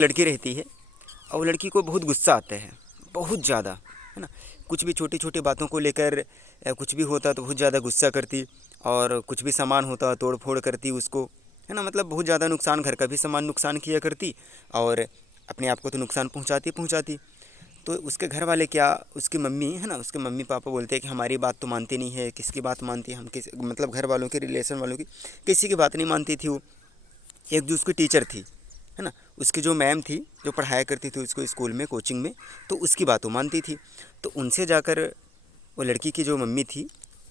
लड़की रहती है और वो लड़की को बहुत गुस्सा आता है, बहुत ज़्यादा, है ना। कुछ भी छोटी छोटी बातों को लेकर कुछ भी होता तो बहुत ज़्यादा गुस्सा करती, और कुछ भी सामान होता तोड़ फोड़ करती उसको, है ना। मतलब बहुत ज़्यादा नुकसान, घर का भी सामान नुकसान किया करती और अपने आप को तो नुकसान पहुंचाती पहुंचाती। तो उसके घर वाले क्या, उसकी मम्मी है ना, उसके मम्मी पापा बोलते हैं कि हमारी बात तो मानती नहीं है, किसकी बात मानती है, हम किस मतलब घर वालों की, रिलेशन वालों की किसी की बात नहीं मानती थी वो। एक जो उसकी टीचर थी, है ना, उसकी जो मैम थी जो पढ़ाया करती थी उसको स्कूल में, कोचिंग में, तो उसकी बात वो मानती थी। तो उनसे जाकर वो लड़की की जो मम्मी थी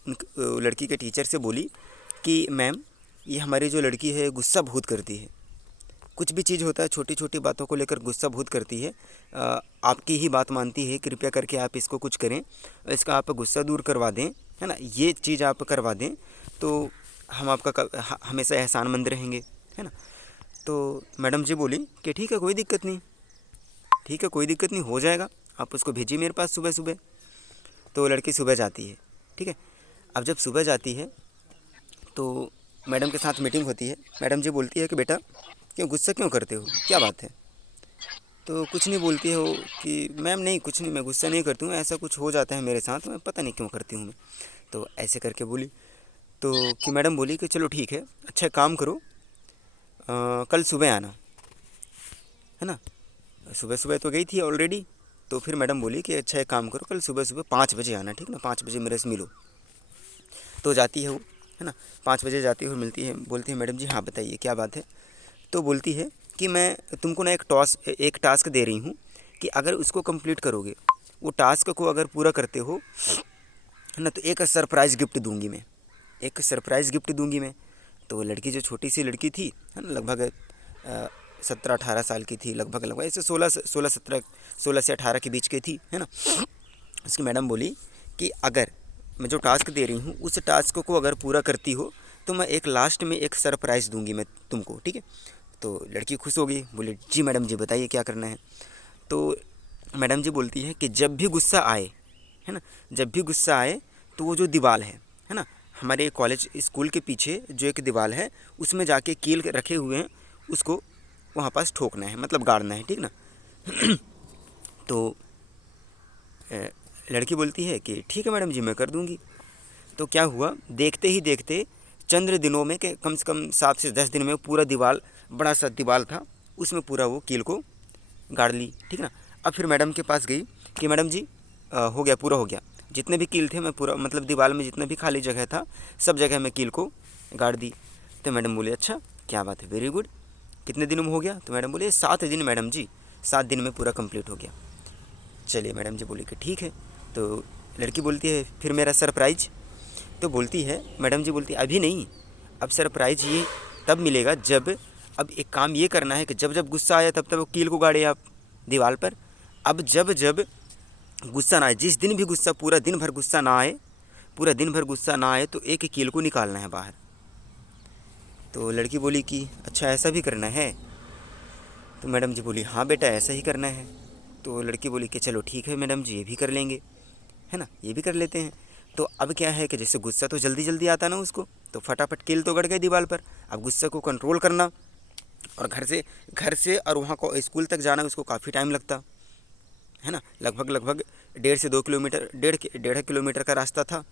वो लड़की के टीचर से बोली कि मैम, ये हमारी जो लड़की है गुस्सा बहुत करती है, कुछ भी चीज़ होता है छोटी छोटी बातों को लेकर गुस्सा बहुत करती है, आपकी ही बात मानती है, कृपया करके आप इसको कुछ करें, इसका आप गुस्सा दूर करवा दें, है ना, ये चीज़ आप करवा दें तो हम आपका हमेशा एहसानमंद रहेंगे, है ना। तो मैडम जी बोली कि ठीक है, कोई दिक्कत नहीं, ठीक है, कोई दिक्कत नहीं, हो जाएगा, आप उसको भेजिए मेरे पास सुबह सुबह। तो लड़की सुबह जाती है, ठीक है। अब जब सुबह जाती है तो मैडम के साथ मीटिंग होती है। मैडम जी बोलती है कि बेटा, क्यों गुस्सा क्यों करते हो, क्या बात है। तो कुछ नहीं बोलती हो कि मैम नहीं, कुछ नहीं, मैं गुस्सा नहीं करती हूँ, ऐसा कुछ हो जाता है मेरे साथ, मैं पता नहीं क्यों करती हूँ मैं। तो ऐसे करके बोली। तो कि मैडम बोली कि चलो ठीक है, अच्छा काम करो, कल सुबह आना, है ना। सुबह सुबह तो गई थी ऑलरेडी। तो फिर मैडम बोली कि अच्छा एक काम करो, कल सुबह सुबह 5 बजे आना, ठीक ना, 5 बजे मेरे से मिलो। तो जाती है वो, है ना, 5 बजे जाती है और मिलती है, बोलती है मैडम जी हाँ बताइए क्या बात है। तो बोलती है कि मैं तुमको ना एक टास्क दे रही हूँ कि अगर उसको कंप्लीट करोगे, वो टास्क को अगर पूरा करते हो, है ना, तो एक सरप्राइज़ गिफ्ट दूंगी मैं, एक सरप्राइज़ गिफ्ट दूंगी मैं। तो वो लड़की जो छोटी सी लड़की थी, है ना, लगभग 17-18 साल की थी, लगभग लगभग ऐसे 16 से 18 के बीच की थी, है ना। उसकी मैडम बोली कि अगर मैं जो टास्क दे रही हूँ उस टास्क को अगर पूरा करती हो तो मैं एक लास्ट में एक सरप्राइज़ दूंगी मैं तुमको, ठीक है। तो लड़की खुश हो गई, बोली जी मैडम जी बताइए क्या करना है। तो मैडम जी बोलती है कि जब भी गुस्सा आए, है ना, जब भी गुस्सा आए तो वो जो दीवार है ना, हमारे कॉलेज स्कूल के पीछे जो एक दीवार है उसमें जाके कील रखे हुए हैं, उसको वहाँ पास ठोकना है, मतलब गाड़ना है, ठीक ना। तो लड़की बोलती है कि ठीक है मैडम जी मैं कर दूँगी। तो क्या हुआ, देखते ही देखते चंद्र दिनों में, के कम से कम 7 से 10 दिन में पूरा दीवार, बड़ा सा दीवार था, उसमें पूरा वो कील को गाड़ ली, ठीक ना। अब फिर मैडम के पास गई कि मैडम जी हो गया, पूरा हो गया, जितने भी कील थे मैं पूरा, मतलब दीवार में जितना भी खाली जगह था सब जगह मैं कील को गाड़ दी। तो मैडम बोली अच्छा क्या बात है, वेरी गुड, कितने दिनों में हो गया। तो मैडम बोली 7 दिन मैडम जी, 7 दिन में पूरा कंप्लीट हो गया। चलिए मैडम जी बोली कि ठीक है। तो लड़की बोलती है फिर मेरा सरप्राइज़। तो बोलती है मैडम जी, बोलती है अभी नहीं, अब सरप्राइज़ ये तब मिलेगा जब, अब एक काम ये करना है कि जब जब गुस्सा आया तब तब कील को गाड़े आप दीवार पर। अब जब जब गुस्सा ना आए, जिस दिन भी गुस्सा, पूरा दिन भर गुस्सा ना आए, पूरा दिन भर गुस्सा ना आए तो एक कील को निकालना है बाहर। तो लड़की बोली कि अच्छा ऐसा भी करना है। तो मैडम जी बोली हाँ बेटा ऐसा ही करना है। तो लड़की बोली कि चलो ठीक है मैडम जी, ये भी कर लेंगे, है ना, ये भी कर लेते हैं। तो अब क्या है कि जैसे गुस्सा तो जल्दी जल्दी आता ना उसको, तो फटाफट कील तो गड़ गए दीवार पर। अब गुस्से को कंट्रोल करना, और घर से और वहाँ को स्कूल तक जाना उसको काफ़ी टाइम लगता, है ना, लगभग लगभग 1.5 से 2 किलोमीटर, 1.5 किलोमीटर का रास्ता था।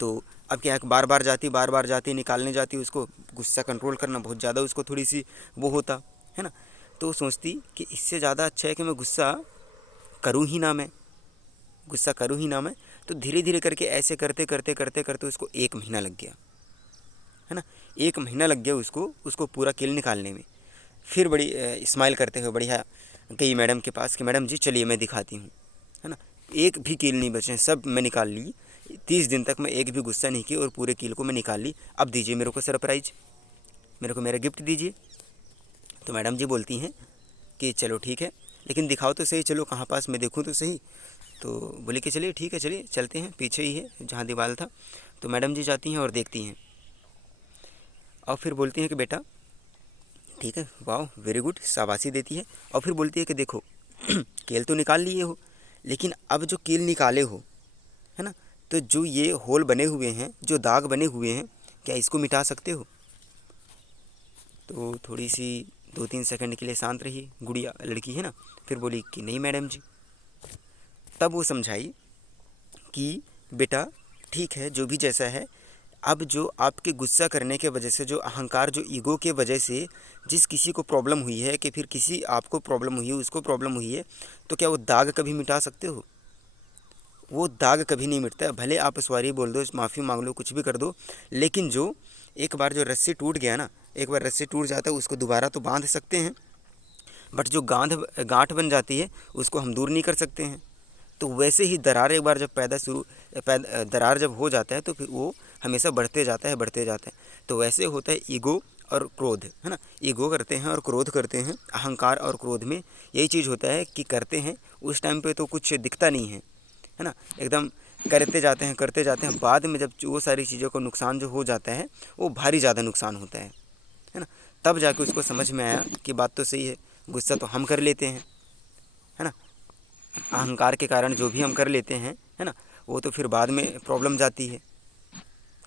तो अब क्या है, बार बार जाती निकालने जाती, उसको गुस्सा कंट्रोल करना बहुत ज़्यादा उसको थोड़ी सी वो होता, है ना। तो सोचती कि इससे ज़्यादा अच्छा है कि मैं गुस्सा करूँ ही ना, मैं गुस्सा करूँ ही ना मैं। तो धीरे धीरे करके ऐसे करते करते करते करते उसको 1 महीना लग गया, है ना, 1 महीना लग गया उसको उसको पूरा कील निकालने में। फिर बड़ी स्माइल करते हुए बढ़िया गई मैडम के पास कि मैडम जी चलिए मैं दिखाती हूँ, है ना, एक भी कील नहीं बचे, सब मैं निकाल ली, 30 दिन तक मैं एक भी गुस्सा नहीं की और पूरे कील को मैं निकाल ली, अब दीजिए मेरे को सरप्राइज, मेरे को मेरा गिफ्ट दीजिए। तो मैडम जी बोलती हैं कि चलो ठीक है, लेकिन दिखाओ तो सही, चलो कहाँ पास मैं देखूँ तो सही। तो बोले कि चलिए ठीक है, चलिए चलते हैं, पीछे ही है जहाँ दीवार था। तो मैडम जी जाती हैं और देखती हैं, और फिर बोलती हैं कि बेटा ठीक है, वाह वेरी गुड, शाबाशी देती है। और फिर बोलती है कि देखो कील तो निकाल लिए हो, लेकिन अब जो कील निकाले हो, है ना, तो जो ये होल बने हुए हैं, जो दाग बने हुए हैं, क्या इसको मिटा सकते हो। तो थोड़ी सी 2-3 सेकंड के लिए शांत रही गुड़िया, लड़की है ना। फिर बोली कि नहीं मैडम जी। तब वो समझाई कि बेटा ठीक है, जो भी जैसा है, अब जो आपके गुस्सा करने के वजह से, जो अहंकार, जो ईगो के वजह से जिस किसी को प्रॉब्लम हुई है, कि फिर किसी आपको प्रॉब्लम हुई है, उसको प्रॉब्लम हुई है, तो क्या वो दाग कभी मिटा सकते हो? वो दाग कभी नहीं मिटता है। भले आप सॉरी बोल दो, माफ़ी मांग लो, कुछ भी कर दो, लेकिन जो एक बार जो रस्सी टूट गया ना, एक बार रस्सी टूट जाता है, उसको दोबारा तो बांध सकते हैं, बट जो गांठ बन जाती है उसको हम दूर नहीं कर सकते हैं। तो वैसे ही दरार एक बार जब दरार जब हो जाता है तो फिर वो हमेशा बढ़ते जाता है, बढ़ते जाता है। तो वैसे होता है ईगो और क्रोध, है ना। ईगो करते हैं और क्रोध करते हैं। अहंकार और क्रोध में यही चीज़ होता है कि करते हैं उस टाइम पे तो कुछ दिखता नहीं है ना, एकदम करते जाते हैं, बाद में जब वो सारी चीज़ों को नुकसान जो हो जाता है, वो भारी ज़्यादा नुकसान होता है ना। तब जाके उसको समझ में आया कि बात तो सही है, गुस्सा तो हम कर लेते हैं, है ना। अहंकार के कारण जो भी हम कर लेते हैं, है ना, वो तो फिर बाद में प्रॉब्लम जाती है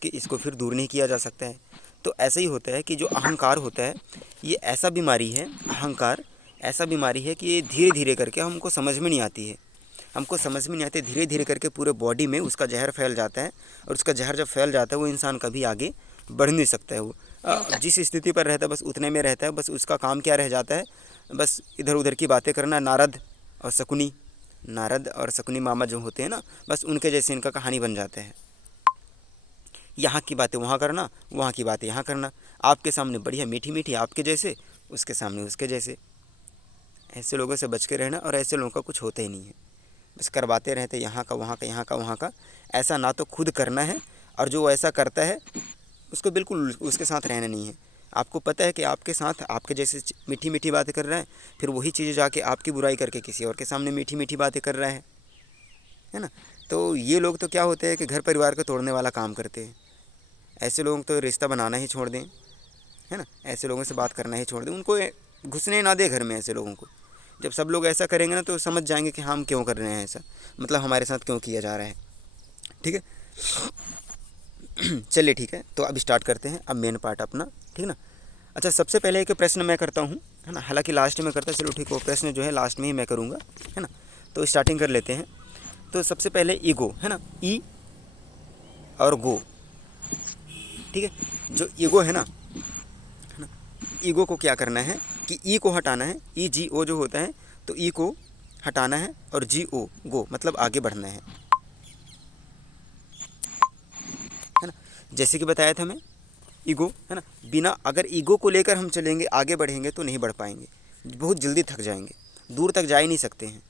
कि इसको फिर दूर नहीं किया जा सकता है। तो ऐसा ही होता है कि जो अहंकार होता है, ये ऐसा बीमारी है, अहंकार ऐसा बीमारी है कि ये धीरे धीरे करके हमको समझ में नहीं आती है, हमको समझ में नहीं आती, धीरे धीरे करके पूरे बॉडी में उसका जहर फैल जाता है। और उसका जहर जब फैल जाता है, वो इंसान कभी आगे बढ़ नहीं सकता है। वो जिस स्थिति पर रहता है बस उतने में रहता है। बस उसका काम क्या रह जाता है, बस इधर उधर की बातें करना। नारद और शकुनी मामा जो होते हैं ना, बस उनके जैसे इनका कहानी बन जाते हैं। यहाँ की बातें वहाँ करना, वहाँ की बातें यहाँ करना, आपके सामने बढ़िया मीठी मीठी आपके जैसे, उसके सामने उसके जैसे। ऐसे लोगों से बच के रहना, और ऐसे लोगों का कुछ होता ही नहीं है। बस करवाते रहते यहाँ का वहाँ का, यहाँ का वहाँ का। ऐसा ना तो खुद करना है, और जो ऐसा करता है उसको बिल्कुल उसके साथ रहना नहीं है। आपको पता है कि आपके साथ आपके जैसे मीठी मीठी बातें कर रहा है, फिर वही चीज़ जाके आपकी बुराई करके किसी और के सामने मीठी मीठी बातें कर रहा है ना। तो ये लोग तो क्या होते हैं कि घर परिवार को तोड़ने वाला काम करते हैं। ऐसे लोगों तो रिश्ता बनाना ही छोड़ दें, है ना। ऐसे लोगों से बात करना ही छोड़ दें, उनको घुसने ना दे घर में। ऐसे लोगों को जब सब लोग ऐसा करेंगे ना, तो समझ जाएंगे कि हम क्यों कर रहे हैं ऐसा, मतलब हमारे साथ क्यों किया जा रहा है। ठीक है। चलिए ठीक है, तो अब स्टार्ट करते हैं, अब मेन पार्ट अपना, ठीक ना। अच्छा, सबसे पहले एक प्रश्न मैं करता हूँ, है ना, हालांकि लास्ट में करता, चलो ठीक है, वो प्रश्न जो है लास्ट में ही मैं करूँगा, है ना। तो स्टार्टिंग कर लेते हैं। तो सबसे पहले ईगो, है ना, ई और गो, ठीक है। जो ईगो है ना, ईगो को क्या करना है कि ई को हटाना है। ई जी ओ जो होता है, तो ई को हटाना है, और जी ओ गो मतलब आगे बढ़ना है ना। जैसे कि बताया था मैं, ईगो, है ना, बिना अगर ईगो को लेकर हम चलेंगे, आगे बढ़ेंगे तो नहीं बढ़ पाएंगे, बहुत जल्दी थक जाएंगे, दूर तक जा ही नहीं सकते हैं।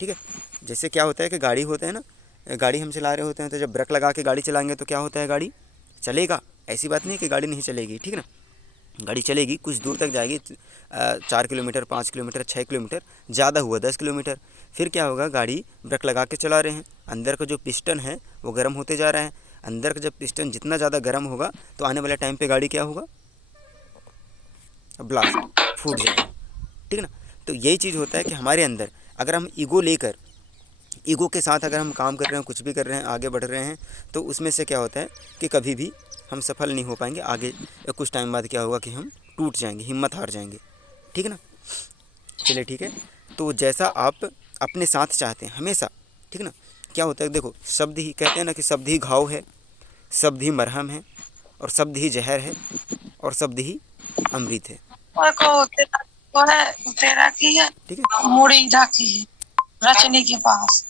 ठीक है। जैसे क्या होता है कि गाड़ी होता है ना, गाड़ी हम चला रहे होते हैं, तो जब ब्रेक लगा के गाड़ी चलाएंगे तो क्या होता है, गाड़ी चलेगा। ऐसी बात नहीं कि गाड़ी नहीं चलेगी, ठीक है ना, गाड़ी चलेगी, कुछ दूर तक जाएगी, 4 किलोमीटर, 5 किलोमीटर, 6 किलोमीटर, ज़्यादा हुआ 10 किलोमीटर। फिर क्या होगा, गाड़ी ब्रेक लगा के चला रहे हैं, अंदर का जो पिस्टन है वो गर्म होते जा रहा है। अंदर का जब पिस्टन जितना ज़्यादा गर्म होगा, तो आने वाले टाइम पे गाड़ी क्या होगा, ब्लास्ट, फूट जाएगा, ठीक है ना। तो यही चीज़ होता है कि हमारे अंदर अगर हम ईगो लेकर, ईगो के साथ अगर हम काम कर रहे हैं, कुछ भी कर रहे हैं, आगे बढ़ रहे हैं, तो उसमें से क्या होता है कि कभी भी हम सफल नहीं हो पाएंगे। आगे कुछ टाइम बाद क्या होगा कि हम टूट जाएंगे, हिम्मत हार जाएंगे, ठीक है ना। चलिए ठीक है। तो जैसा आप अपने साथ चाहते हैं हमेशा, ठीक है ना, क्या होता है, देखो, शब्द ही कहते हैं ना कि शब्द ही घाव है, शब्द ही मरहम है, और शब्द ही जहर है, और शब्द ही अमृत है, और को तेरा को है, तेरा की है, ठीक है। मुड़ी ढाकी है रचनी के पास।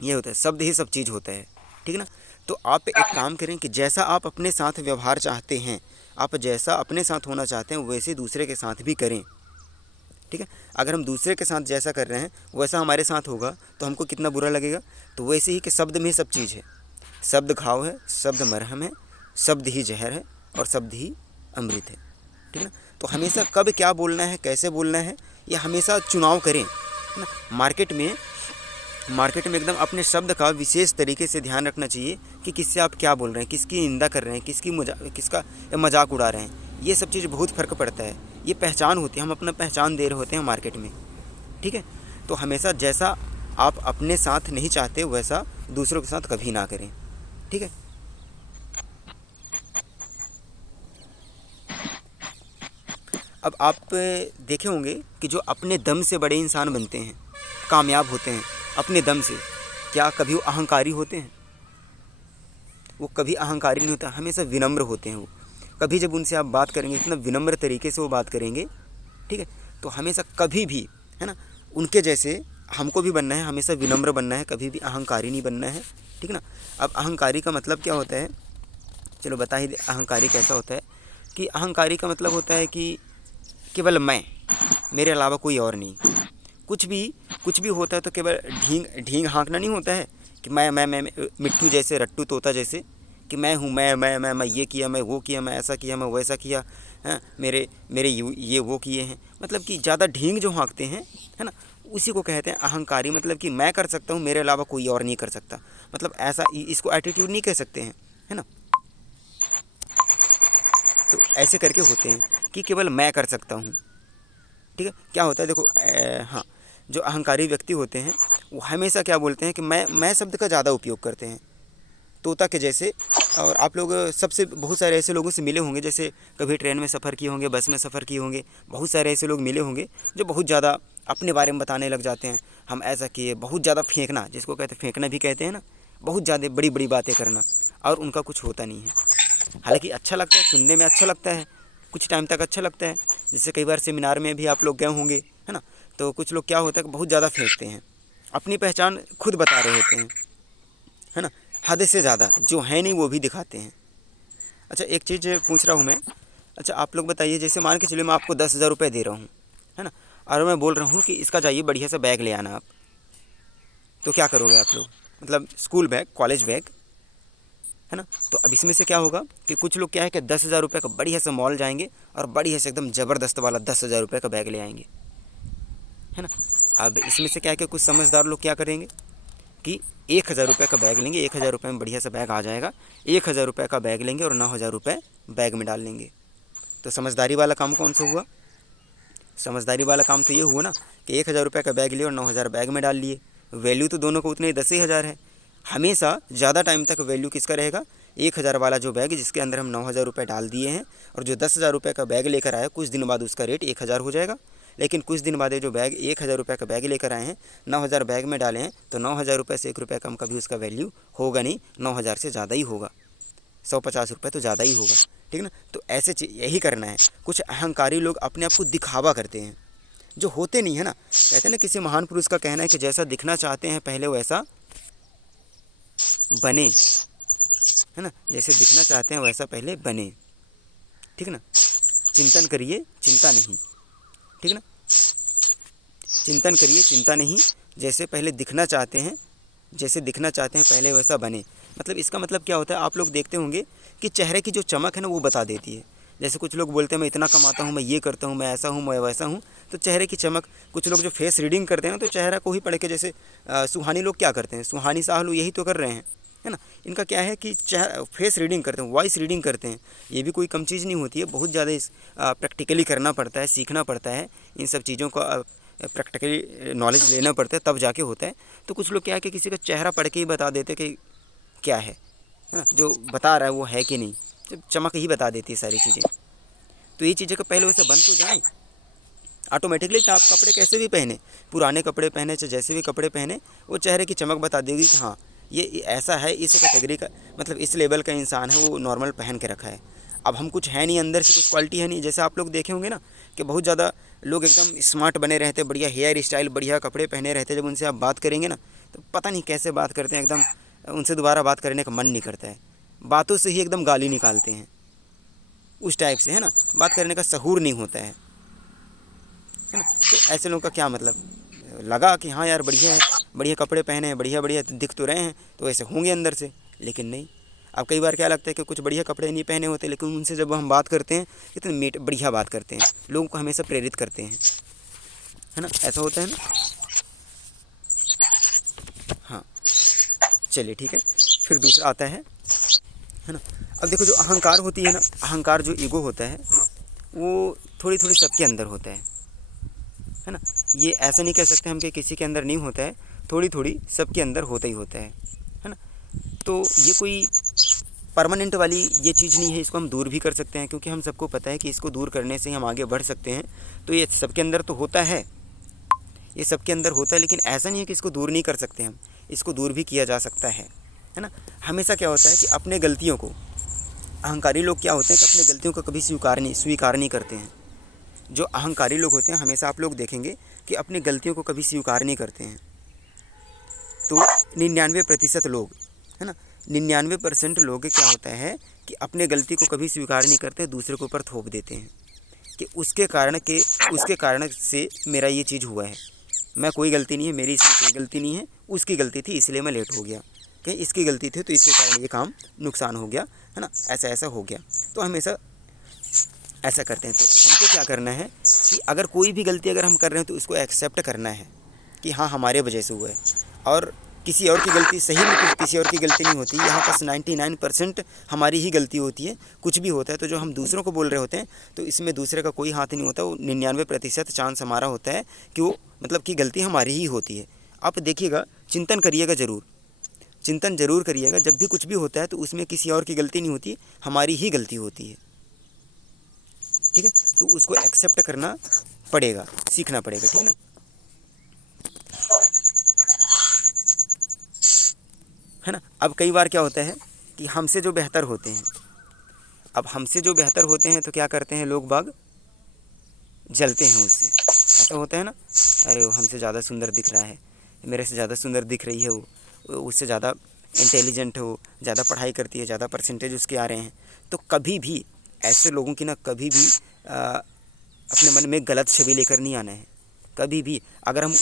ये होता है, शब्द ही सब चीज़ होता है, ठीक है ना। तो आप एक काम करें कि जैसा आप अपने साथ व्यवहार चाहते हैं, आप जैसा अपने साथ होना चाहते हैं, वैसे दूसरे के साथ भी करें, ठीक है। अगर हम दूसरे के साथ जैसा कर रहे हैं वैसा हमारे साथ होगा, तो हमको कितना बुरा लगेगा। तो वैसे ही कि शब्द में सब चीज़ है, शब्द घाव है, शब्द मरहम है, शब्द ही जहर है, और शब्द ही अमृत है, ठीक है ना। तो हमेशा कब क्या बोलना है, कैसे बोलना है, ये हमेशा चुनाव करें, है ना। मार्केट में एकदम अपने शब्द का विशेष तरीके से ध्यान रखना चाहिए कि किससे आप क्या बोल रहे हैं, किसकी निंदा कर रहे हैं, किसका मजाक उड़ा रहे हैं। ये सब चीज़ बहुत फ़र्क पड़ता है, ये पहचान होती है, हम अपना पहचान दे रहे होते हैं मार्केट में, ठीक है। तो हमेशा जैसा आप अपने साथ नहीं चाहते वैसा दूसरों के साथ कभी ना करें, ठीक है। अब आप देखे होंगे कि जो अपने दम से बड़े इंसान बनते हैं, कामयाब होते हैं अपने दम से, क्या कभी वो अहंकारी होते हैं? वो कभी अहंकारी नहीं होता, हमेशा विनम्र होते हैं वो। कभी जब उनसे आप बात करेंगे, इतना विनम्र तरीके से वो बात करेंगे, ठीक है, तो हमेशा कभी भी, है ना, उनके जैसे हमको भी बनना है, हमेशा विनम्र बनना है, कभी भी अहंकारी नहीं बनना है, ठीक ना। अब अहंकारी का मतलब क्या होता है, चलो बता ही दे अहंकारी कैसा होता है। कि अहंकारी का मतलब होता है कि केवल मैं, मेरे अलावा कोई और नहीं। कुछ भी कुछ भी होता है तो केवल ढींग ढींग हाँकना नहीं होता है कि मैं मिट्ठू जैसे, रट्टू तोता जैसे, कि मैं हूँ, मैं ये किया, मैं वो किया, मैं ऐसा किया, मैं वैसा किया, हैं, मेरे मेरे ये वो किए हैं, मतलब कि ज़्यादा ढींग जो हाँकते हैं, है ना, उसी को कहते हैं अहंकारी। मतलब कि मैं कर सकता हूँ, मेरे अलावा कोई और नहीं कर सकता, मतलब ऐसा, इसको एटीट्यूड नहीं कह सकते हैं, है ना। तो ऐसे करके होते हैं कि केवल मैं कर सकता हूँ, ठीक है। क्या होता है देखो, हाँ, जो अहंकारी व्यक्ति होते हैं वो हमेशा क्या बोलते हैं कि मैं शब्द का ज़्यादा उपयोग करते हैं, तोता के जैसे। और आप लोग सबसे बहुत सारे ऐसे लोगों से मिले होंगे, जैसे कभी ट्रेन में सफ़र किए होंगे, बस में सफ़र किए होंगे, बहुत सारे ऐसे लोग मिले होंगे जो बहुत ज़्यादा अपने बारे में बताने लग जाते हैं। हम ऐसा किए, बहुत ज़्यादा फेंकना, जिसको कहते हैं फेंकना भी कहते हैं ना, बहुत ज़्यादा बड़ी बड़ी बातें करना, और उनका कुछ होता नहीं है। हालांकि अच्छा लगता है, सुनने में अच्छा लगता है, कुछ टाइम तक अच्छा लगता है। जैसे कई बार सेमिनार में भी आप लोग गए होंगे, है ना, तो कुछ लोग क्या होता है कि बहुत ज़्यादा फेंकते हैं, अपनी पहचान खुद बता रहे होते हैं, है ना, हद से ज़्यादा, जो है नहीं वो भी दिखाते हैं। अच्छा, एक चीज़ पूछ रहा हूँ मैं। अच्छा, आप लोग बताइए, जैसे मान के चलिए मैं आपको 10,000 रुपये दे रहा हूँ, है ना, और मैं बोल रहा हूँ कि इसका जाइए बढ़िया सा बैग ले आना आप, तो क्या करोगे आप लोग? मतलब स्कूल बैग, कॉलेज बैग, है ना। तो अब इसमें से क्या होगा कि कुछ लोग क्या है कि 10,000 रुपये का बढ़िया से मॉल जाएंगे और बढ़िया से एकदम ज़बरदस्त वाला 10,000 रुपये का बैग ले आएंगे, है ना। अब इसमें से क्या है कि कुछ समझदार लोग क्या करेंगे कि 1,000 रुपये का बैग लेंगे, 1,000 रुपये में बढ़िया सा बैग आ जाएगा, 1,000 रुपये का बैग लेंगे और 9,000 रुपये बैग में डाल लेंगे। तो समझदारी वाला काम कौन सा हुआ? समझदारी वाला काम तो ये हुआ ना कि 1,000 रुपये का बैग लिए और 9,000 बैग में डाल लिए। वैल्यू तो दोनों को उतने ही 10,000 है। हमेशा ज़्यादा टाइम तक वैल्यू किसका रहेगा? 1,000 वाला जो बैग जिसके अंदर हम 9,000 रुपये डाल दिए हैं, और जो 10,000 रुपये का बैग लेकर आया, कुछ दिन बाद उसका रेट 1,000 हो जाएगा। लेकिन कुछ दिन बाद ये जो बैग 1,000 रुपये का बैग लेकर आए हैं, 9,000 बैग में डाले हैं, तो 9,000 रुपये से 1 रुपये कम कभी उसका वैल्यू होगा नहीं, 9,000 से ज़्यादा ही होगा, 150 रुपये तो ज़्यादा ही होगा, ठीक ना। तो ऐसे यही करना है। कुछ अहंकारी लोग अपने आप को दिखावा करते हैं, जो होते नहीं है ना। कहते हैं ना, किसी महान पुरुष का कहना है कि जैसा दिखना चाहते हैं पहले वैसा बने, है ना, जैसे दिखना चाहते हैं वैसा पहले बने, ठीक ना। चिंतन करिए, चिंता नहीं, ठीक ना। चिंतन करिए, चिंता नहीं, जैसे पहले दिखना चाहते हैं, जैसे दिखना चाहते हैं पहले वैसा बने। मतलब इसका मतलब क्या होता है, आप लोग देखते होंगे कि चेहरे की जो चमक है ना वो बता देती है। जैसे कुछ लोग बोलते हैं मैं इतना कमाता हूँ, मैं ये करता हूँ, मैं ऐसा हूँ, मैं वैसा हूँ, तो चेहरे की चमक। कुछ लोग जो फेस रीडिंग करते हैं ना, तो चेहरा को ही पढ़ के, जैसे सुहानी लोग क्या करते हैं, सुहानी साह लोग यही तो कर रहे हैं, है ना। इनका क्या है कि चेहरा फेस रीडिंग करते हैं, वॉइस रीडिंग करते हैं। ये भी कोई कम चीज़ नहीं होती है, बहुत ज़्यादा इस प्रैक्टिकली करना पड़ता है, सीखना पड़ता है इन सब चीज़ों का, प्रैक्टिकली नॉलेज लेना पड़ता है, तब जाके होता है। तो कुछ लोग क्या है कि किसी का चेहरा पढ़ के ही बता देते कि क्या है ना, जो बता रहा है वो है कि नहीं, जब चमक ही बता देती है सारी चीज़ें। तो ये चीज़ें का पहले वैसे बन तो जाएँ ऑटोमेटिकली, चाहे आप कपड़े कैसे भी पहने, पुराने कपड़े पहने चाहे जैसे भी कपड़े पहने, वो चेहरे की चमक बता देगी कि हाँ ये ऐसा है, इस कैटेगरी का, मतलब इस लेवल का इंसान है, वो नॉर्मल पहन के रखा है। अब हम कुछ है नहीं, अंदर से कुछ क्वालिटी है नहीं। जैसे आप लोग देखे होंगे ना कि बहुत ज़्यादा लोग एकदम स्मार्ट बने रहते, बढ़िया हेयर स्टाइल, बढ़िया कपड़े पहने रहते, जब उनसे आप बात करेंगे ना तो पता नहीं कैसे बात करते हैं, एकदम उनसे दोबारा बात करने का मन नहीं करता है, बातों से ही एकदम गाली निकालते हैं, उस टाइप से, है ना, बात करने का सहूर नहीं होता है ना। तो ऐसे लोगों का क्या मतलब, लगा कि हाँ यार बढ़िया है, बढ़िया कपड़े पहने हैं, बढ़िया बढ़िया दिख तो रहे हैं, तो ऐसे होंगे अंदर से, लेकिन नहीं। अब कई बार क्या लगता है कि कुछ बढ़िया कपड़े नहीं पहने होते, लेकिन उनसे जब हम बात करते हैं कितनी मीठ बढ़िया बात करते हैं, लोगों को हमेशा प्रेरित करते हैं, है ना, ऐसा होता है ना। हाँ, चलिए ठीक है। फिर दूसरा आता है ना। अब देखो, जो अहंकार होती है ना, अहंकार जो ईगो होता है, वो थोड़ी थोड़ी सबके अंदर होता है ना। ये ऐसा नहीं कह सकते हम कि किसी के अंदर नहीं होता है, थोड़ी थोड़ी सबके अंदर होता ही होता है ना। तो ये कोई परमानेंट वाली ये चीज़ नहीं है, इसको हम दूर भी कर सकते हैं, क्योंकि हम सबको पता है कि इसको दूर करने से ही हम आगे बढ़ सकते हैं। तो ये सबके अंदर तो होता है, ये सबके अंदर होता है, लेकिन ऐसा नहीं है कि इसको दूर नहीं कर सकते हम, इसको दूर भी किया जा सकता है ना। हमेशा क्या होता है कि अपने गलतियों को, अहंकारी लोग क्या होते हैं कि अपने गलतियों को कभी स्वीकार नहीं करते हैं। जो अहंकारी लोग होते हैं, हमेशा आप लोग देखेंगे कि अपनी गलतियों को कभी स्वीकार नहीं करते हैं। तो 99% लोग, है ना, 99% लोग क्या होता है कि अपने गलती को कभी स्वीकार नहीं करते, दूसरे के ऊपर थोप देते हैं कि उसके कारण से मेरा ये चीज़ हुआ है। मैं कोई गलती नहीं है, मेरी इसमें कोई गलती नहीं है, उसकी गलती थी इसलिए मैं लेट हो गया, कि इसकी गलती थी तो इसके कारण ये काम नुकसान हो गया, है ना, ऐसा ऐसा हो गया। तो हमेशा ऐसा करते हैं। तो हमको क्या करना है कि अगर कोई भी गलती अगर हम कर रहे हैं तो उसको एक्सेप्ट करना है कि हाँ हमारे वजह से हुआ है, और किसी और की गलती, सही में किसी और की गलती नहीं होती, यहाँ पास 99% हमारी ही गलती होती है। कुछ भी होता है तो जो हम दूसरों को बोल रहे होते हैं तो इसमें दूसरे का कोई हाथ नहीं होता, वो 99% चांस हमारा होता है कि वो मतलब कि गलती हमारी ही होती है। आप देखिएगा, चिंतन करिएगा, चिंतन ज़रूर करिएगा, जब भी कुछ भी होता है तो उसमें किसी और की गलती नहीं होती, हमारी ही गलती होती है। ठीक है, तो उसको एक्सेप्ट करना पड़ेगा, सीखना पड़ेगा, ठीक ना, है ना। अब कई बार क्या होता है कि हमसे जो बेहतर होते हैं, अब हमसे जो बेहतर होते हैं तो क्या करते हैं लोग बाग, जलते हैं उससे। ऐसा होता है ना, अरे वो हमसे ज़्यादा सुंदर दिख रहा है, मेरे से ज़्यादा सुंदर दिख रही है, वो उससे ज़्यादा इंटेलिजेंट है, वो ज़्यादा पढ़ाई करती है, ज़्यादा परसेंटेज उसके आ रहे हैं। तो कभी भी ऐसे लोगों की ना, कभी भी अपने मन में गलत छवि लेकर नहीं आना है। कभी भी अगर हम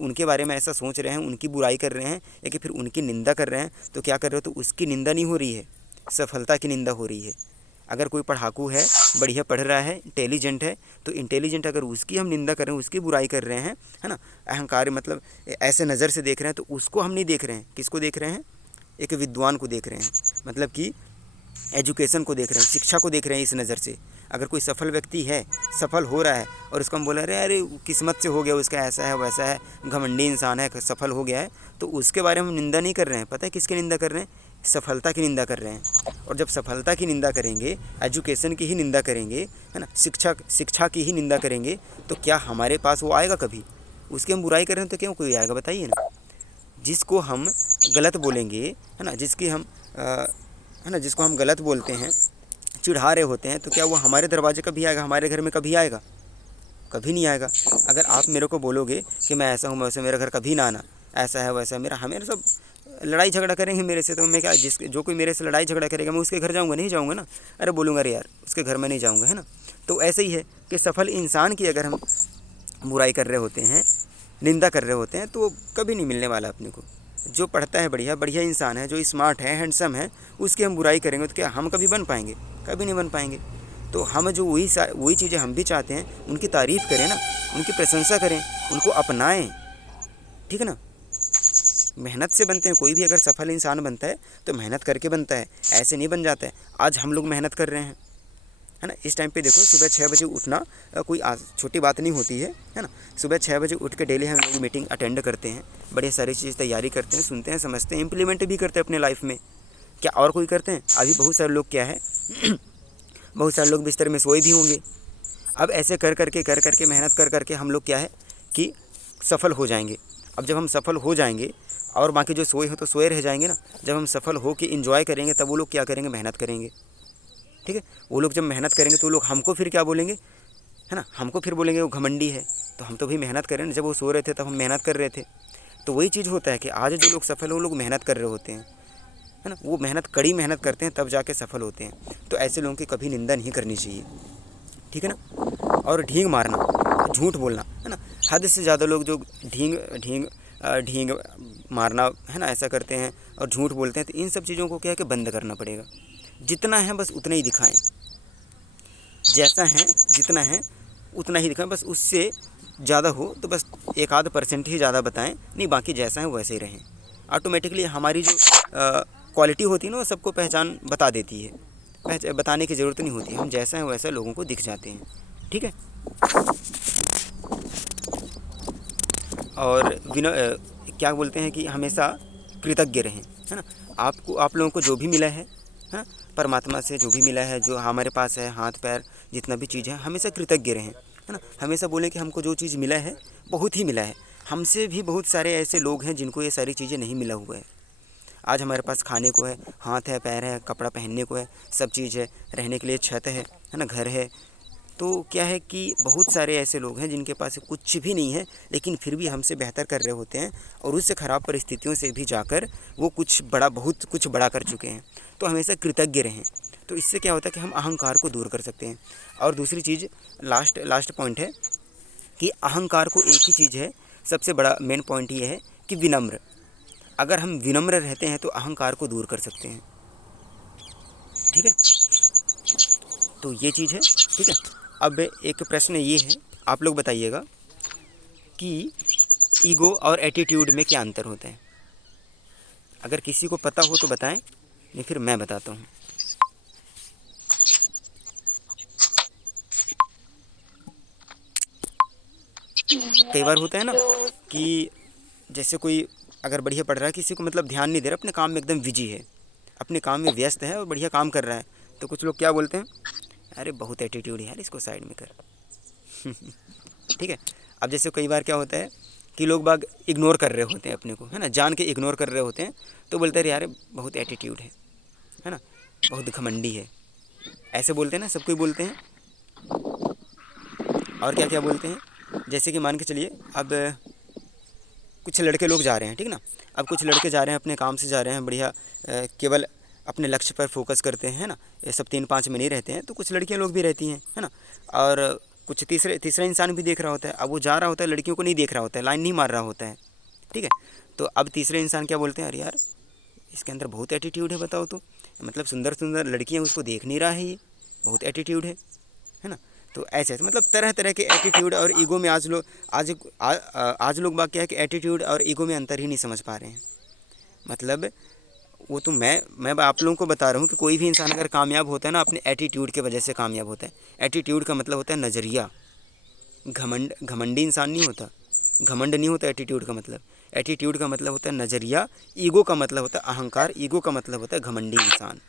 उनके बारे में ऐसा सोच रहे हैं, उनकी बुराई कर रहे हैं या कि फिर उनकी निंदा कर रहे हैं, तो क्या कर रहे हो, तो उसकी निंदा नहीं हो रही है, सफलता की निंदा हो रही है। अगर कोई पढ़ाकू है, बढ़िया पढ़ रहा है, इंटेलिजेंट है, तो इंटेलिजेंट अगर उसकी हम निंदा कर रहे हैं, उसकी बुराई कर रहे हैं, है ना, अहंकार मतलब ऐसे नज़र से देख रहे हैं, तो उसको हम नहीं देख रहे हैं। किसको देख रहे हैं, एक विद्वान को देख रहे हैं, मतलब कि एजुकेशन को देख रहे हैं, शिक्षा को देख रहे हैं इस नज़र से। अगर कोई सफल व्यक्ति है, सफल हो रहा है, और उसको हम बोल रहे हैं अरे किस्मत से हो गया उसका, ऐसा है वैसा है, घमंडी इंसान है, सफल हो गया है, तो उसके बारे में हम निंदा नहीं कर रहे हैं। पता है किसकी निंदा कर रहे हैं, सफलता की निंदा कर रहे हैं। और जब सफलता की निंदा करेंगे, एजुकेशन की ही निंदा करेंगे, है ना, शिक्षा की ही निंदा करेंगे, तो क्या हमारे पास वो आएगा कभी? उसकी हम बुराई कर रहे हैं तो क्यों कोई आएगा, बताइए ना। जिसको हम गलत बोलेंगे, है ना, है ना, जिसको हम गलत बोलते हैं, चिढ़ा रहे होते हैं, तो क्या वो हमारे दरवाजे कभी आएगा, हमारे घर में कभी आएगा? कभी नहीं आएगा। अगर आप मेरे को बोलोगे कि मैं ऐसा हूँ वैसे, मेरे घर कभी ना आना, ऐसा है वैसा है, मेरा हमें सब लड़ाई झगड़ा करेंगे मेरे से, तो मैं क्या, जो कोई मेरे से लड़ाई झगड़ा करेगा मैं उसके घर जाऊँगा? नहीं जाऊँगा ना। अरे बोलूँगा अरे यार उसके घर में नहीं जाऊँगा, है ना। तो ऐसे ही है कि सफल इंसान की अगर हम बुराई कर रहे होते हैं, निंदा कर रहे होते हैं, तो कभी नहीं मिलने वाला अपने को। जो पढ़ता है, बढ़िया बढ़िया इंसान है, जो स्मार्ट है, हैंडसम है, उसकी हम बुराई करेंगे तो क्या हम कभी बन पाएंगे? कभी नहीं बन पाएंगे। तो हम जो वही चीज़ें हम भी चाहते हैं, उनकी तारीफ़ करें ना, उनकी प्रशंसा करें, उनको अपनाएं, ठीक है ना। मेहनत से बनते हैं, कोई भी अगर सफल इंसान बनता है तो मेहनत करके बनता है, ऐसे नहीं बन जाता है। आज हम लोग मेहनत कर रहे हैं, है ना। इस टाइम पे देखो, सुबह 6 बजे उठना कोई छोटी बात नहीं होती है ना। सुबह 6 बजे उठ के डेली हम लोग मीटिंग अटेंड करते हैं, बड़ी सारी चीज़ तैयारी करते हैं, सुनते हैं, समझते हैं, इम्प्लीमेंट भी करते हैं अपने लाइफ में। क्या और कोई करते हैं? अभी बहुत सारे लोग क्या है बहुत सारे लोग बिस्तर में सोए भी होंगे। अब ऐसे कर करके मेहनत कर करके हम लोग क्या है कि सफल हो जाएंगे। अब जब हम सफल हो जाएंगे और बाकी जो सोए हो तो सोए रह जाएंगे ना। जब हम सफल हो के इंजॉय करेंगे तब वो लोग क्या करेंगे, मेहनत करेंगे, ठीक है। वो लोग जब मेहनत करेंगे तो वो लोग हमको फिर क्या बोलेंगे, है ना, हमको फिर बोलेंगे वो घमंडी है। तो हम तो भी मेहनत करें ना, जब वो सो रहे थे तब हम मेहनत कर रहे थे। तो वही चीज़ होता है कि आज जो लोग सफल हैं वो लोग मेहनत कर रहे होते हैं, है ना, वो कड़ी मेहनत करते हैं तब जाके सफल होते हैं। तो ऐसे लोगों की कभी निंदा नहीं करनी चाहिए, ठीक है ना। और ढींग मारना, झूठ बोलना, है ना, हद से ज़्यादा लोग जो ढींग मारना, है ना, ऐसा करते हैं और झूठ बोलते हैं, तो इन सब चीज़ों को क्या है कि बंद करना पड़ेगा। जितना है बस उतना ही दिखाएं, जैसा है जितना है उतना ही दिखाएं, बस उससे ज़्यादा हो तो बस 1-आध% ही ज़्यादा बताएं, नहीं बाकी जैसा है वैसे ही रहें। ऑटोमेटिकली हमारी जो क्वालिटी होती है ना, वो सबको पहचान बता देती है, बताने की ज़रूरत नहीं होती, हम जैसा है वैसा लोगों को दिख जाते हैं, ठीक है। और क्या बोलते हैं कि हमेशा कृतज्ञ रहें, है ना। आप लोगों को जो भी मिला है ना, परमात्मा से जो भी मिला है, जो हमारे पास है, हाथ पैर जितना भी चीज़ है, हमेशा कृतज्ञ रहें, है ना। हमेशा बोलें कि हमको जो चीज़ मिला है बहुत ही मिला है। हमसे भी बहुत सारे ऐसे लोग हैं जिनको ये सारी चीज़ें नहीं मिला हुआ है। आज हमारे पास खाने को है, हाथ है, पैर है, कपड़ा पहनने को है, सब चीज़ है, रहने के लिए छत है ना, घर है। तो क्या है कि बहुत सारे ऐसे लोग हैं जिनके पास कुछ भी नहीं है, लेकिन फिर भी हमसे बेहतर कर रहे होते हैं, और उससे ख़राब परिस्थितियों से भी जाकर वो कुछ बड़ा, बहुत कुछ बड़ा कर चुके हैं। तो हमेशा कृतज्ञ रहें। तो इससे क्या होता है कि हम अहंकार को दूर कर सकते हैं। और दूसरी चीज़, लास्ट लास्ट पॉइंट है कि अहंकार को एक ही चीज़ है, सबसे बड़ा मेन पॉइंट ये है कि विनम्र। अगर हम विनम्र रहते हैं तो अहंकार को दूर कर सकते हैं। ठीक है, तो ये चीज़ है। ठीक है, अब एक प्रश्न ये है, आप लोग बताइएगा कि ईगो और एटीट्यूड में क्या अंतर होता है। अगर किसी को पता हो तो बताएं, नहीं फिर मैं बताता हूँ। कई बार होता है ना कि जैसे कोई अगर बढ़िया पढ़ रहा है, किसी को मतलब ध्यान नहीं दे रहा, अपने काम में एकदम बिजी है, अपने काम में व्यस्त है और बढ़िया काम कर रहा है, तो कुछ लोग क्या बोलते हैं, अरे बहुत एटीट्यूड है यार, इसको साइड में कर। ठीक है। अब जैसे कई बार क्या होता है कि लोग बाग इग्नोर कर रहे होते हैं अपने को, है ना, जान के इग्नोर कर रहे होते हैं, तो बोलते हैं यार बहुत एटीट्यूड है ना, बहुत घमंडी है। ऐसे बोलते हैं ना, सब कोई बोलते हैं। और क्या क्या बोलते हैं, जैसे कि मान के चलिए, अब कुछ लड़के लोग जा रहे हैं, ठीक ना। अब कुछ लड़के जा रहे हैं, अपने काम से जा रहे हैं, बढ़िया केवल अपने लक्ष्य पर फोकस करते हैं, है ना, ये सब 3-5 में नहीं रहते हैं। तो कुछ लड़कियां लोग भी रहती हैं, है ना, और कुछ तीसरा इंसान भी देख रहा होता है। अब वो जा रहा होता है, लड़कियों को नहीं देख रहा होता है, लाइन नहीं मार रहा होता है। ठीक है, तो अब तीसरे इंसान क्या बोलते हैं, अरे यार इसके अंदर बहुत एटीट्यूड है, बताओ तो, मतलब सुंदर सुंदर लड़कियां उसको देख नहीं रहा है, ये बहुत एटीट्यूड है ना। तो ऐसे ऐसे मतलब तरह तरह के एटीट्यूड और ईगो में आज लोग बात क्या है कि एटीट्यूड और ईगो में अंतर ही नहीं समझ पा रहे हैं। मतलब वो तो मैं आप लोगों को बता रहा हूँ कि कोई भी इंसान अगर कामयाब होता है ना, अपने एटीट्यूड की वजह से कामयाब होता है। एटीट्यूड का मतलब होता है नज़रिया। घमंडी इंसान नहीं होता, घमंड नहीं होता एटीट्यूड का मतलब। एटीट्यूड का मतलब होता है नज़रिया, ईगो का मतलब होता है अहंकार, ईगो का मतलब होता है घमंडी इंसान,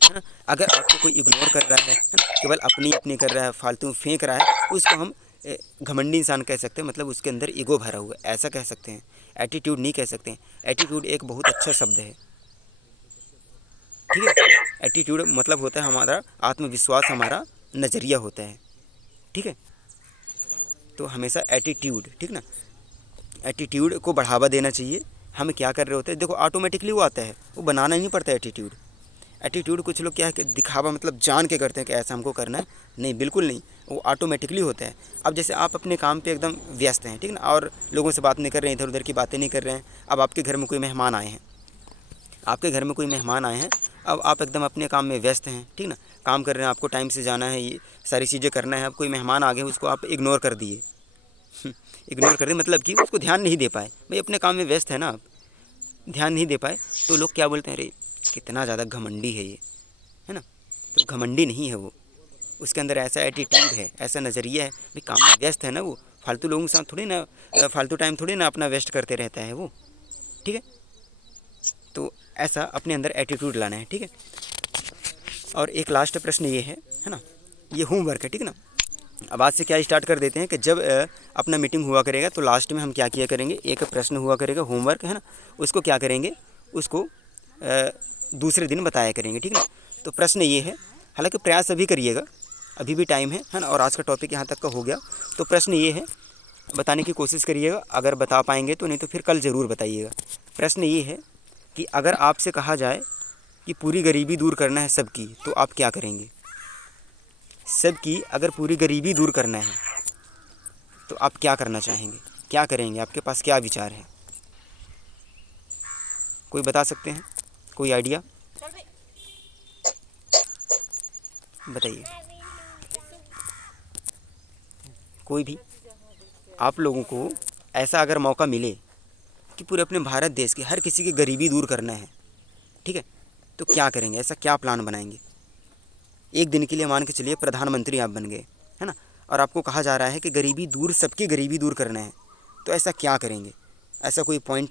है ना। अगर आपको कोई इग्नोर कर रहा है ना, केवल अपनी अपनी कर रहा है, फालतू फेंक रहा है, उसको हम घमंडी इंसान कह सकते हैं, मतलब उसके अंदर ईगो भरा हुआ है, ऐसा कह सकते हैं। एटीट्यूड नहीं कह सकते हैं। एटीट्यूड एक बहुत अच्छा शब्द है। ठीक है, एटीट्यूड मतलब होता है हमारा आत्मविश्वास, हमारा नज़रिया होता है। ठीक है, तो हमेशा एटीट्यूड, ठीक ना, एटीट्यूड को बढ़ावा देना चाहिए। हम क्या कर रहे होते हैं, देखो ऑटोमेटिकली वो आता है, वो बनाना ही नहीं पड़ता एटीट्यूड। एटीट्यूड कुछ लोग क्या है कि दिखावा, मतलब जान के करते हैं कि ऐसा हमको करना है, नहीं बिल्कुल नहीं, वो ऑटोमेटिकली होता है। अब जैसे आप अपने काम पे एकदम व्यस्त हैं, ठीक ना, और लोगों से बात नहीं कर रहे हैं, इधर उधर की बातें नहीं कर रहे हैं। अब आपके घर में कोई मेहमान आए हैं, आपके घर में कोई मेहमान आए हैं, अब आप एकदम अपने काम में व्यस्त हैं, ठीक ना, काम कर रहे हैं, आपको टाइम से जाना है, ये सारी चीज़ें करना है। अब कोई मेहमान आ गए, उसको आप इग्नोर कर दिए। इग्नोर कर दिए मतलब कि उसको ध्यान नहीं दे पाए, भाई अपने काम में व्यस्त है ना आप, ध्यान नहीं दे पाए। तो लोग क्या बोलते हैं, अरे कितना ज़्यादा घमंडी है ये, है ना। तो घमंडी नहीं है वो, उसके अंदर ऐसा एटीट्यूड है, ऐसा नज़रिया है, भाई काम में व्यस्त है ना वो, फालतू लोगों के साथ थोड़ी ना, फालतू टाइम थोड़ी ना अपना वेस्ट करते रहता है वो। ठीक है, तो ऐसा अपने अंदर एटीट्यूड लाना है। ठीक है, और एक लास्ट प्रश्न ये है ना, ये होमवर्क है, ठीक है ना। अब आज से क्या स्टार्ट कर देते हैं कि जब अपना मीटिंग हुआ करेगा तो लास्ट में हम क्या किया करेंगे, एक प्रश्न हुआ करेगा होमवर्क, है ना, उसको क्या करेंगे, उसको दूसरे दिन बताया करेंगे। ठीक है ना, तो प्रश्न ये है, हालांकि प्रयास अभी करिएगा, अभी भी टाइम है ना, और आज का टॉपिक यहाँ तक का हो गया। तो प्रश्न ये है, बताने की कोशिश करिएगा, अगर बता पाएंगे तो, नहीं तो फिर कल ज़रूर बताइएगा। प्रश्न ये है कि अगर आपसे कहा जाए कि पूरी गरीबी दूर करना है सबकी, तो आप क्या करेंगे। सबकी अगर पूरी गरीबी दूर करना है तो आप क्या करना चाहेंगे, क्या करेंगे, आपके पास क्या विचार है, कोई बता सकते हैं, कोई आइडिया बताइए, कोई भी। आप लोगों को ऐसा अगर मौका मिले कि पूरे अपने भारत देश के हर किसी की गरीबी दूर करना है, ठीक है, तो क्या करेंगे, ऐसा क्या प्लान बनाएंगे। एक दिन के लिए मान के चलिए प्रधानमंत्री आप बन गए, है ना, और आपको कहा जा रहा है कि गरीबी दूर, सबकी गरीबी दूर करना है, तो ऐसा क्या करेंगे, ऐसा कोई पॉइंट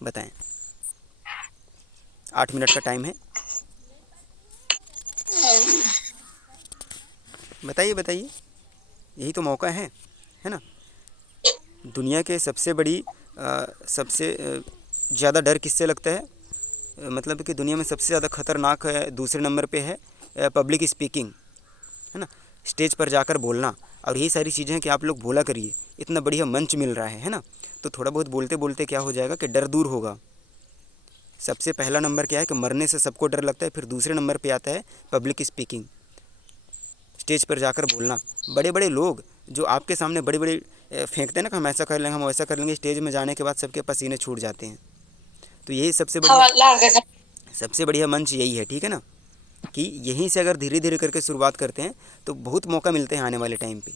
बताएं। 8 मिनट का टाइम है। बताइए बताइए, यही तो मौका है ना। दुनिया के सबसे बड़ी सबसे ज़्यादा डर किससे लगता है? मतलब कि दुनिया में सबसे ज़्यादा खतरनाक है, दूसरे नंबर पे है पब्लिक स्पीकिंग, है ना। स्टेज पर जाकर बोलना, और यही सारी चीज़ें हैं कि आप लोग बोला करिए, इतना बढ़िया मंच मिल रहा है ना। तो थोड़ा बहुत बोलते बोलते क्या हो जाएगा कि डर दूर होगा। सबसे पहला नंबर क्या है कि मरने से सबको डर लगता है, फिर दूसरे नंबर पे आता है पब्लिक स्पीकिंग, स्टेज पर जाकर बोलना। बड़े बड़े लोग जो आपके सामने बड़े बड़े फेंकते हैं ना कि हम ऐसा कर लेंगे, हम वैसा कर लेंगे, स्टेज में जाने के बाद सबके पसीने छूट जाते हैं। तो यही सबसे बढ़िया मंच यही है, ठीक है ना। कि यहीं से अगर धीरे धीरे करके शुरुआत करते हैं तो बहुत मौका मिलते हैं आने वाले टाइम पे,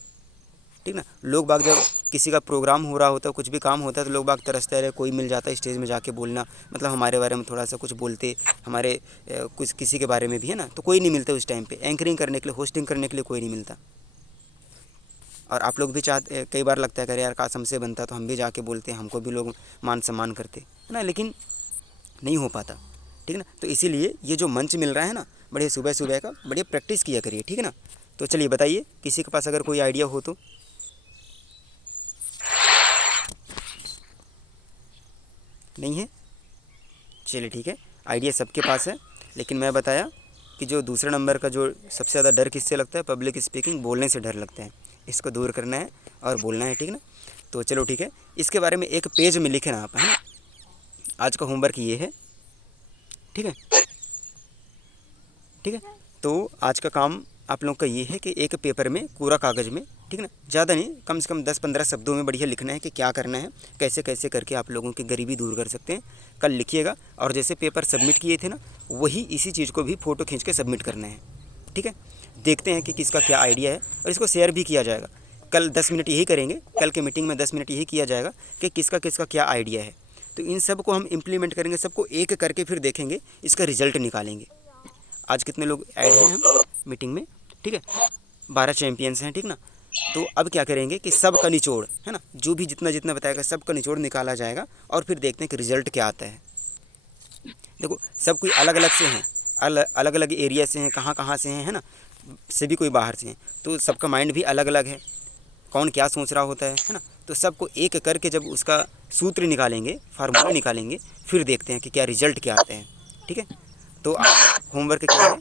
ठीक ना। लोग बाग जब किसी का प्रोग्राम हो रहा होता है, कुछ भी काम होता है, तो लोग बाग तरसते रहे, कोई मिल जाता है स्टेज में जाके बोलना, मतलब हमारे बारे में थोड़ा सा कुछ बोलते, हमारे कुछ किसी के बारे में भी, है ना। तो कोई नहीं मिलता उस टाइम पे एंकरिंग करने के लिए, होस्टिंग करने के लिए कोई नहीं मिलता। और आप लोग भी चाहते, कई बार लगता है कि अरे यार काश हमसे बनता तो हम भी जाके बोलते, हमको भी लोग मान सम्मान करते, है ना। लेकिन नहीं हो पाता, ठीक है ना। तो इसीलिए ये जो मंच मिल रहा है ना, बढ़िया सुबह सुबह का बढ़िया प्रैक्टिस किया करिए, ठीक है ना। तो चलिए बताइए, किसी के पास अगर कोई आइडिया हो तो। नहीं है? चलिए ठीक है, आइडिया सबके पास है, लेकिन मैं बताया कि जो दूसरे नंबर का जो सबसे ज़्यादा डर किससे लगता है, पब्लिक स्पीकिंग, बोलने से डर लगता है। इसको दूर करना है और बोलना है, ठीक ना। तो चलो ठीक है, इसके बारे में एक पेज में लिखे ना आप, है ना। आज का होमवर्क ये है, ठीक है। ठीक है, तो आज का काम आप लोग का ये है कि एक पेपर में पूरा कागज़ में, ठीक ना, ज़्यादा नहीं, कम से कम 10-15 शब्दों में बढ़िया लिखना है कि क्या करना है, कैसे कैसे करके आप लोगों की गरीबी दूर कर सकते हैं। कल लिखिएगा, और जैसे पेपर सबमिट किए थे ना, वही इसी चीज़ को भी फ़ोटो खींच के सबमिट करना है, ठीक है। देखते हैं कि किसका क्या आइडिया है, और इसको शेयर भी किया जाएगा। कल 10 मिनट यही करेंगे, कल के मीटिंग में 10 मिनट यही किया जाएगा कि किसका किसका क्या आइडिया है। तो इन सब को हम इम्प्लीमेंट करेंगे, सबको एक करके फिर देखेंगे, इसका रिजल्ट निकालेंगे। आज कितने लोग ऐड हैं हम मीटिंग में, ठीक है, 12 चैंपियंस हैं, ठीक ना। तो अब क्या करेंगे कि सबका निचोड़, है ना, जो भी जितना जितना बताएगा सबका निचोड़ निकाला जाएगा, और फिर देखते हैं कि रिजल्ट क्या आता है। देखो, सब कोई अलग अलग से हैं, अलग अलग एरिया से हैं, कहाँ कहाँ से हैं, है ना। सभी कोई बाहर से हैं, तो सबका माइंड भी अलग अलग है, कौन क्या सोच रहा होता है ना। तो सबको एक करके जब उसका सूत्र निकालेंगे, फार्मूला निकालेंगे, फिर देखते हैं कि क्या रिजल्ट क्या आता है, ठीक है। तो आपका होमवर्क क्या है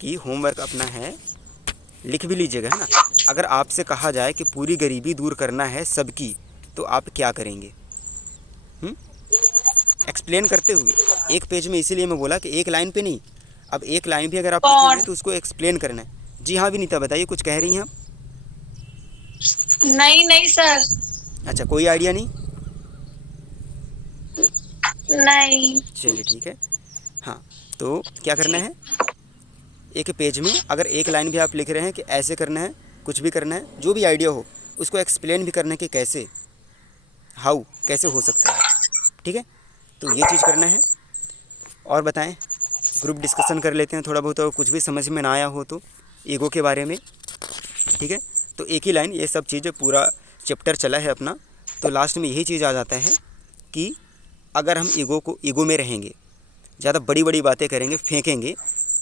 कि होमवर्क अपना है, लिख भी लीजिएगा, है ना। अगर आपसे कहा जाए कि पूरी गरीबी दूर करना है सबकी, तो आप क्या करेंगे? एक्सप्लेन करते हुए एक पेज में, इसीलिए मैं बोला कि एक लाइन पे नहीं, अब एक लाइन भी अगर आप लिखेंगे कौन? तो उसको एक्सप्लेन करना है। जी हाँ विनीता, बताइए, कुछ कह रही हैं आप? नहीं नहीं सर। अच्छा, कोई आइडिया नहीं? नहीं। चलिए ठीक है। हाँ, तो क्या करना है, एक पेज में अगर एक लाइन भी आप लिख रहे हैं कि ऐसे करना है, कुछ भी करना है, जो भी आइडिया हो उसको एक्सप्लेन भी करना है कि कैसे, हाउ, कैसे हो सकता है, ठीक है। तो ये चीज़ करना है। और बताएं, ग्रुप डिस्कशन कर लेते हैं थोड़ा बहुत, और कुछ भी समझ में ना आया हो तो ईगो के बारे में, ठीक है। तो एक ही लाइन, ये सब चीज़ पूरा चैप्टर चला है अपना, तो लास्ट में यही चीज़ आ जाता है कि अगर हम ईगो में रहेंगे, ज़्यादा बड़ी बड़ी बातें करेंगे, फेंकेंगे,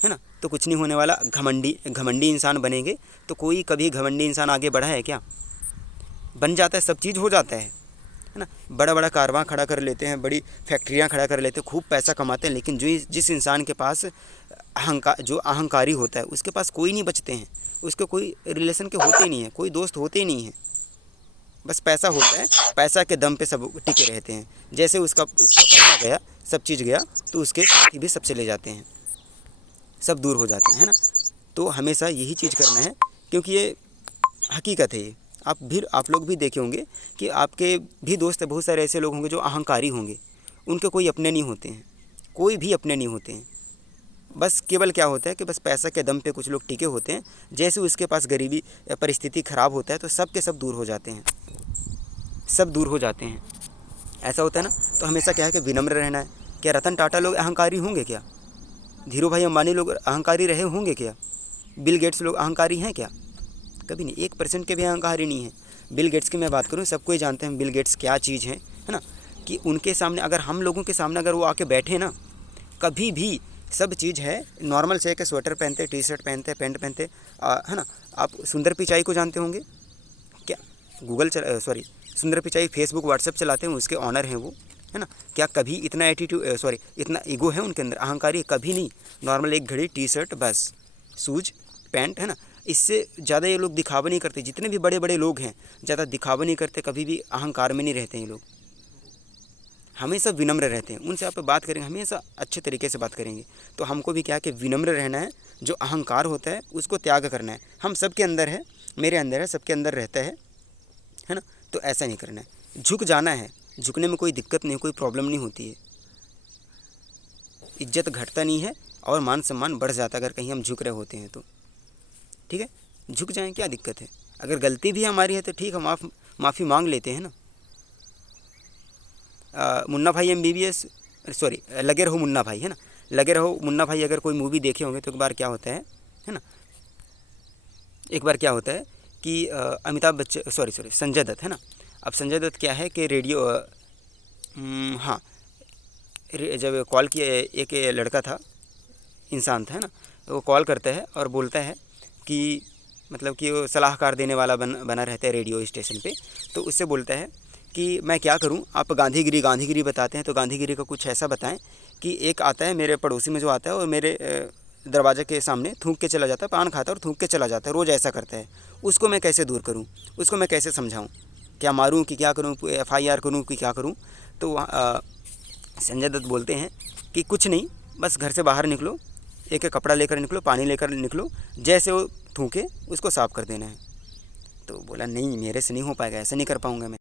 है ना, तो कुछ नहीं होने वाला। घमंडी घमंडी इंसान बनेंगे तो कोई कभी घमंडी इंसान आगे बढ़ा है क्या? बन जाता है, सब चीज़ हो जाता है ना। बड़ा बड़ा कारवां खड़ा कर लेते हैं, बड़ी फैक्ट्रियाँ खड़ा कर लेते हैं, खूब पैसा कमाते हैं, लेकिन जो जिस इंसान के पास जो अहंकारी होता है, उसके पास कोई नहीं बचते हैं, उसके कोई रिलेशन के होते ही नहीं है, कोई दोस्त होते ही नहीं है, बस पैसा होता है, पैसा के दम पे सब टिके रहते हैं। जैसे उसका पैसा गया, सब चीज़ गया, तो उसके साथी भी सब चले जाते हैं, सब दूर हो जाते हैं, है ना। तो हमेशा यही चीज़ करना है, क्योंकि ये हकीकत है। ये आप लोग भी देखे होंगे कि आपके भी दोस्त, बहुत सारे ऐसे लोग होंगे जो अहंकारी होंगे, उनके कोई अपने नहीं होते हैं, कोई भी अपने नहीं होते हैं। बस केवल क्या होता है कि बस पैसा के दम पे कुछ लोग टिके होते हैं, जैसे उसके पास गरीबी परिस्थिति ख़राब होता है तो सब के सब दूर हो जाते हैं, सब दूर हो जाते हैं, ऐसा होता है ना। तो हमेशा क्या है कि विनम्र रहना है। क्या रतन टाटा लोग अहंकारी होंगे क्या? धीरू भाई अंबानी लोग अहंकारी रहे होंगे क्या? बिल गेट्स लोग अहंकारी हैं क्या? कभी नहीं, 1% के भी अहंकारी नहीं है। बिल गेट्स की मैं बात करूँ, सबको ही जानते हैं बिल गेट्स क्या चीज़ है ना। कि उनके सामने, अगर हम लोगों के सामने अगर वो आके बैठे ना, कभी भी सब चीज़ है नॉर्मल से, कि स्वेटर पहनते, टी शर्ट पहनते, पैंट पहनते, है ना। आप सुंदर पिचाई को जानते होंगे क्या? सुंदर पिचाई फेसबुक व्हाट्सएप चलाते हैं, उसके ऑनर हैं वो, है ना। क्या कभी इतना इतना ईगो है उनके अंदर, अहंकारी? कभी नहीं। नॉर्मल एक घड़ी, टी शर्ट, बस शूज, पैंट, है ना। इससे ज़्यादा ये लोग दिखावा नहीं करते। जितने भी बड़े बड़े लोग हैं ज़्यादा दिखावा नहीं करते, कभी भी अहंकार में नहीं रहते हैं ये लोग, हमेशा विनम्र रहते हैं। उनसे आप बात करेंगे हमेशा अच्छे तरीके से बात करेंगे। तो हमको भी क्या कि विनम्र रहना है, जो अहंकार होता है उसको त्याग करना है। हम सबके अंदर है, मेरे अंदर है, सबके अंदर रहता है ना। तो ऐसा नहीं करना है, झुक जाना है। झुकने में कोई दिक्कत नहीं, कोई प्रॉब्लम नहीं होती है, इज्जत घटता नहीं है और मान सम्मान बढ़ जाता है अगर कहीं हम झुक रहे होते हैं तो। ठीक है, झुक जाएं, क्या दिक्कत है? अगर गलती भी हमारी है तो ठीक है, माफ़ी मांग लेते हैं ना। मुन्ना भाई MBBS, लगे रहो मुन्ना भाई, है ना। लगे रहो मुन्ना भाई, अगर कोई मूवी देखे होंगे तो एक बार क्या होता है ना, एक बार क्या होता है कि अमिताभ बच्चन, संजय दत्त, है ना। अब संजय दत्त क्या है कि रेडियो, हाँ, जब कॉल किया, एक लड़का था, इंसान था, है ना। वो कॉल करता है और बोलता है कि मतलब कि वो सलाहकार देने वाला बना रहता है रेडियो स्टेशन पे। तो उससे बोलता है कि मैं क्या करूं, आप गांधीगिरी बताते हैं तो गांधीगिरी का कुछ ऐसा बताएं कि एक आता है मेरे पड़ोसी में जो आता है और मेरे दरवाजे के सामने थूक के चला जाता है, पान खाता है और थूक के चला जाता है, रोज़ ऐसा करता है। उसको मैं कैसे दूर करूं, उसको मैं कैसे समझाऊं, क्या मारूं कि क्या करूं, FIR करूं कि क्या करूं? तो संजय दत्त बोलते हैं कि कुछ नहीं, बस घर से बाहर निकलो, एक कपड़ा लेकर निकलो, पानी लेकर निकलो, जैसे वो थूके उसको साफ़ कर देना है। तो बोला नहीं, मेरे से नहीं हो पाएगा, ऐसा नहीं कर पाऊँगा मैं।